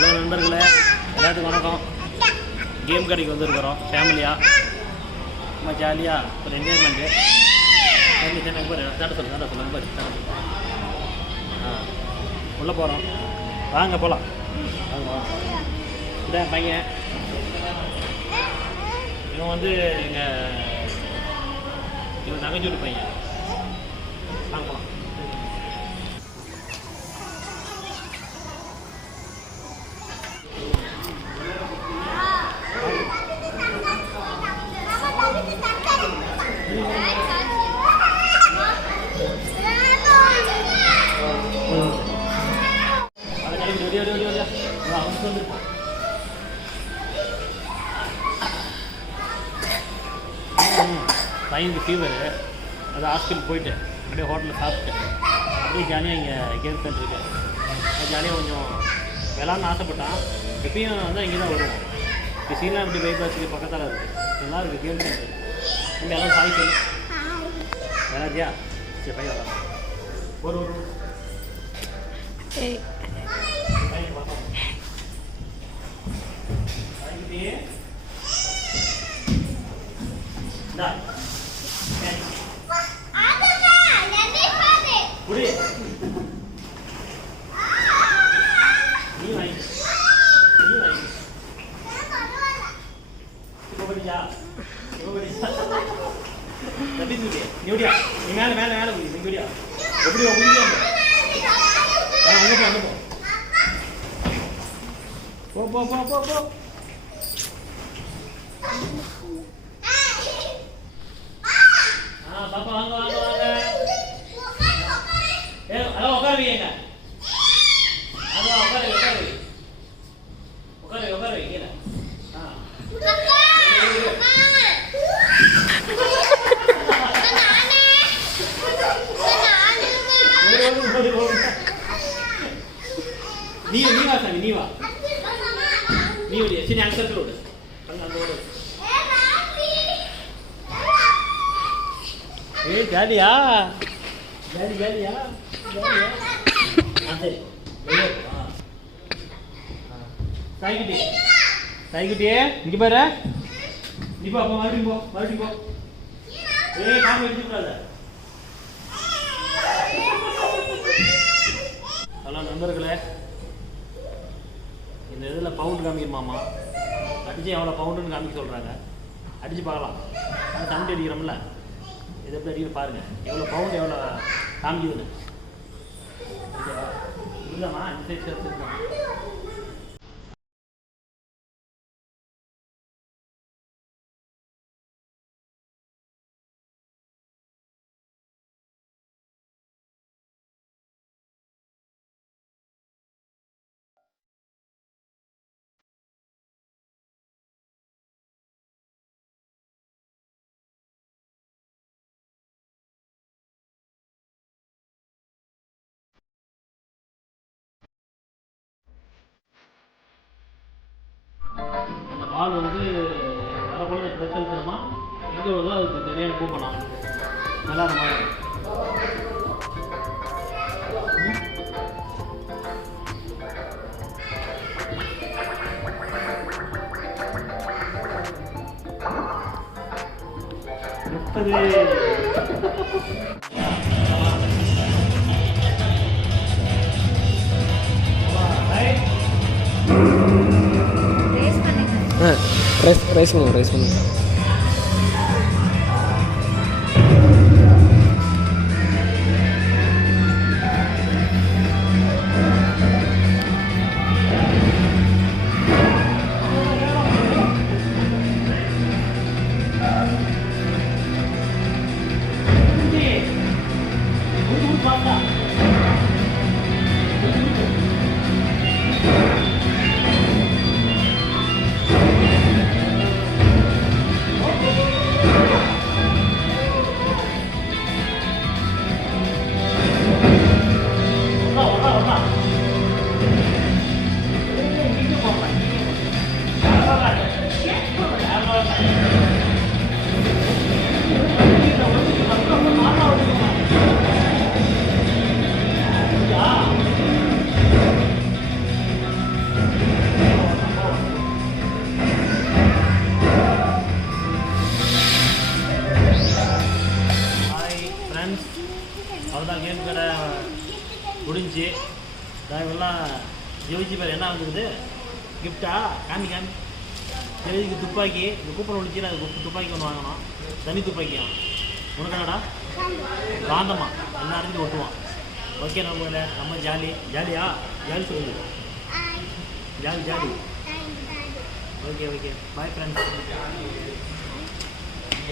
Hello நண்பர்களே, எல்லாத்துக்கும் வணக்கம். கேம் கடைக்கு வந்திருக்கிறோம் ஃபேமிலியாக. ரொம்ப ஜாலியாக ஒரு என்ஜாய்மெண்ட்டு. ஃபேமிலி தாண்ட சொல்லு நம்பர் உள்ளே போகிறோம். வாங்க போகலாம். வாங்க இதான் பையன். இவன் வந்து இவன் நகைச்சூட்டு பையன். வாங்க போகலாம். பையனுக்கு ஃபீவரு, அது ஹாஸ்பிட்டல் போயிட்டு அப்படியே ஹோட்டலில் சாப்பிட்டு அப்படியே ஜாலியாக இங்கே கேம் சென்ட்ருக்கு. அது ஜாலியாக கொஞ்சம் விளாட்னு ஆசைப்பட்டான். எப்பயும் வந்து இங்கே தான் வருவோம். இப்போ சீலாம் இப்படி பைபாஸுக்கு பக்கத்தில் இருக்குது. நல்லா இருக்குது கேம் சென்டர். இங்கே எல்லாம் சாய் சொல்லு விளாட்றியா? சரி பையன் விளாட்றோம். ஒரு நீ மேலே மேலே மேலே முடியா எப்படி முடியா அங்கே போ போ போ போ போ. பாப்பா வாங்க வாங்க வாங்க. அதான் உட்காருவீங்க. அதான் உட்காரு உட்காரு உட்காரு உட்காரு வைக்கல. நீ வா சாமி, நீ வா சரி அங்கே விடு அந்த ஓடு. ஜாலியா ஜாலியா சரி சாய்குட்டியே இங்கே பாரு. நீ போ மறுபடியும் போ. காமி எடுத்துக்கூடாது. ஹலோ நண்பர்களே, இந்த இதில் பவுண்டு காமிக்கிறமாமா. அடித்து எவ்வளோ பவுண்டுன்னு காமிக்க சொல்கிறாங்க. அடித்து பார்க்கலாம். ஆனால் தம்பி அடிக்கிறோம்ல, இதை எப்படி அடிக்கிற பாருங்கள். எவ்வளோ பவுண்டு எவ்வளோ காமிக்குதுன்னு. இல்லைம்மா இந்த சைட் சேர்த்துக்கலாம். பால் வந்து வர குழந்தை ஸ்பெஷல் தெரியுமா? எங்கே வருதோ அதுக்கு தெரியாமல் கூப்பணும். நல்லா மாதிரி ரைஸ் பண்ணுங்க. அவ்வளோதான் கேம் கடை முடிஞ்சு இவெல்லாம் ஜெயிச்சு பேர் என்ன வந்துருக்குது கிஃப்டா காமி ஜெயிக்கு துப்பாக்கி இந்த கூப்பன் ஒழிச்சு அது துப்பாக்கி ஒன்று வாங்கணும் தனி துப்பாக்கியா உனக்காடா காந்தமா எல்லாருக்கும் ஒட்டுவான் ஓகே நம்ம ஜாலியா ஜாலி சொல்லுங்க ஜாலி ஓகே பாய் ஃப்ரெண்ட்ஸ்